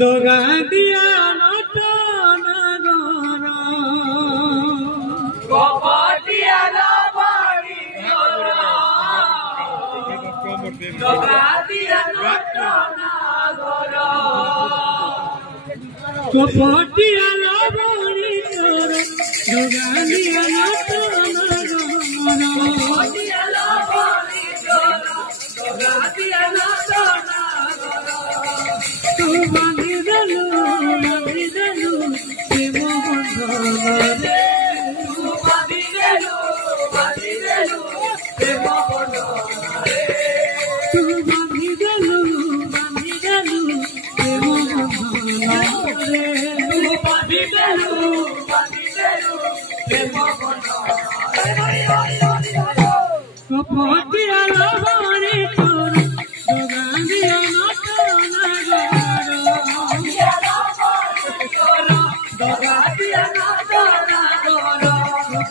দোগা দিয়া নটা নগর কপটিয়া বাড়ি দোগা দিয়া নটা নগর কপটিয়া বাড়ি তোর দোগা দিয়া নটা নগর কপটিয়া বাড়ি তোর দোগা দিয়া নটা তু বাঁধি দেলু প্রেম বন্ধনে বাঁধি দেলু প্রেম বন্ধনে তু বাঁধি দেলু প্রেম বন্ধনে বাঁধি দেলু প্রেম বন্ধনে কপটিয়া বাড়ি তোর দোগা দিয়া নটা নগর দোগা দিয়া নটা নগর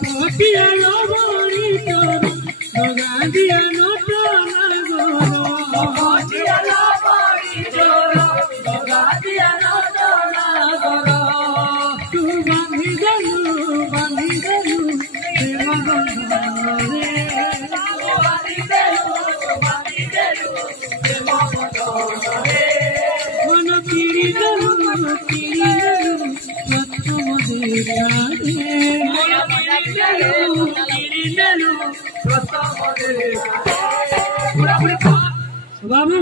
কপটিয়া বাড়ি তোর দোগা দিয়া নটা নগর কপটিয়া বাড়ি তোর দোগা দিয়া নটা নগর তু বাঁধি দেলু প্রেম বন্ধনে বাঁধি দেলু প্রেম বন্ধনে মন কিড়ি দেলু প্রথম বাবু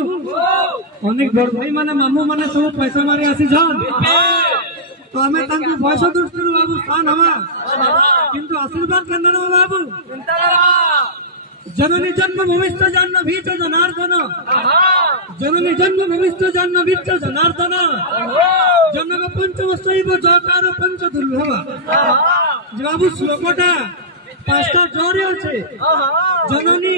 অনেক বড় ভাই মানে মামু মানে সব পয়সা মারি আসি যান তো আমি তাকে পয়সা দৃষ্টিରୁ বাবু স্থান হবা কিন্তু আশীর্বাদ কেন্দ্র নেব বাবু জননী জন্ম ভবিষ্য জন্ম ভীত জনার্দন জননী জন্ম ভবিষ্য জন্ম ভীত জনার্দন জন্ম পঞ্চম শৈব জকার পঞ্চ দুর্ভব বাবু শ্লোকটা 5টা জোরে আছে জননী